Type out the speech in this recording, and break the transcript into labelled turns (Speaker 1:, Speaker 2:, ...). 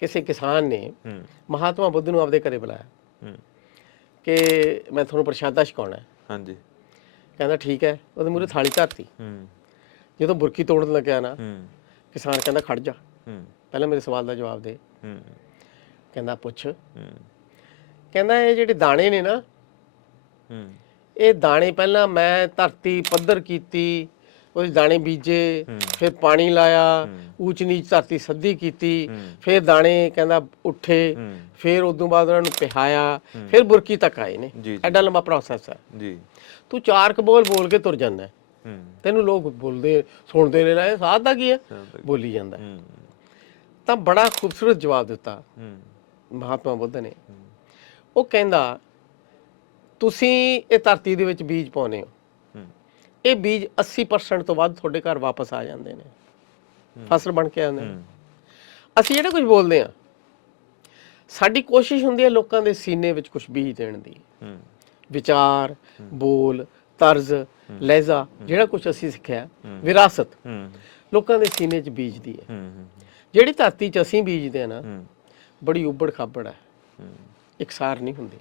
Speaker 1: ਕਿਸੇ ਕਿਸਾਨ ਨੇ ਮਹਾਤਮਾ ਬੁੱਧ ਨੂੰ ਆਪਦੇ ਘਰੇ ਬੁਲਾਇਆ। ਕਿ ਮੈਂ ਤੁਹਾਨੂੰ ਪ੍ਰਸ਼ਾਦਾ ਛਕਾਉਣਾ ਹੈ।
Speaker 2: ਹਾਂਜੀ।
Speaker 1: ਕਹਿੰਦਾ ਠੀਕ ਹੈ ਉਹਦੇ ਮੂਰੇ ਥਾਲੀ ਧਰਤੀ। ਜਦੋਂ ਬੁਰਕੀ ਤੋੜਨ ਲੱਗਿਆ ਨਾ ਕਿਸਾਨ ਕਹਿੰਦਾ ਖੜ ਜਾ। ਪਹਿਲਾਂ ਮੇਰੇ ਸਵਾਲ ਦਾ ਜਵਾਬ ਦੇ। ਕਹਿੰਦਾ ਪੁੱਛ। ਕਹਿੰਦਾ ਇਹ ਜਿਹੜੇ ਦਾਣੇ ਨੇ ਨਾ ਇਹ ਦਾਣੇ ਪਹਿਲਾਂ ਮੈਂ ਧਰਤੀ ਪੱਧਰ ਕੀਤੀ ਉਹਦੇ ਦਾਣੇ ਬੀਜੇ। ਫਿਰ ਪਾਣੀ ਲਾਇਆ। ਊਚ ਨੀਚ ਧਰਤੀ ਸੱਦੀ ਕੀਤੀ। ਫਿਰ ਦਾਣੇ ਕਹਿੰਦਾ ਉੱਠੇ ਫਿਰ ਉਦੋਂ ਬਾਅਦ ਉਹਨਾਂ ਨੂੰ ਪਿਹਾਇਆ ਫਿਰ ਬੁਰਕੀ ਤੱਕ ਆਏ ਨੇ। ਐਡਾ ਲੰਬਾ ਪ੍ਰੋਸੈਸ ਹੈ।
Speaker 2: ਜੀ।
Speaker 1: ਤੂੰ ਚਾਰ ਕੁ ਬੋਲ ਬੋਲ ਕੇ ਤੁਰ ਜਾਂਦਾ ਤੈਨੂੰ ਲੋਕ ਬੋਲਦੇ ਸੁਣਦੇ ਨੇ ਰਹੇ ਸਾਧ ਦਾ ਕੀ ਹੈ? ਬੋਲੀ ਜਾਂਦਾ ਤਾਂ ਬੜਾ ਖੂਬਸੂਰਤ ਜਵਾਬ ਦਿੱਤਾ। ਮਹਾਤਮਾ ਬੁੱਧ ਨੇ। ਉਹ ਕਹਿੰਦਾ ਤੁਸੀਂ ਇਹ ਧਰਤੀ ਦੇ ਵਿੱਚ ਬੀਜ ਪਾਉਨੇ ਹੂੰ। ਇਹ ਬੀਜ 80% ਤੋਂ ਵੱਧ ਤੁਹਾਡੇ ਘਰ ਵਾਪਸ ਆ ਜਾਂਦੇ ਨੇ। ਫਸਲ ਬਣ ਕੇ ਆਉਂਦੇ ਨੇ। ਅਸੀਂ ਜਿਹੜਾ ਕੁਝ ਬੋਲਦੇ ਆ ਸਾਡੀ ਕੋਸ਼ਿਸ਼ ਹੁੰਦੀ ਹੈ ਲੋਕਾਂ ਦੇ ਸੀਨੇ ਵਿੱਚ ਕੁਝ ਬੀਜ ਦੇਣ ਦੀ। ਵਿਚਾਰ ਬੋਲ ਤਰਜ਼ ਲਹਿਜ਼ਾ ਜਿਹੜਾ ਕੁਝ ਅਸੀਂ ਸਿੱਖਿਆ ਵਿਰਾਸਤ ਲੋਕਾਂ ਦੇ ਸੀਨੇ 'ਚ ਬੀਜਦੀ ਹੈ।
Speaker 2: ਹੂੰ
Speaker 1: ਜਿਹੜੀ ਧਰਤੀ 'ਚ ਅਸੀਂ ਬੀਜਦੇ ਆ ਨਾ ਬੜੀ ਉੱਬੜ ਖਾਬੜ ਹੈ। ਇਕਸਾਰ ਨਹੀਂ ਹੁੰਦੀ।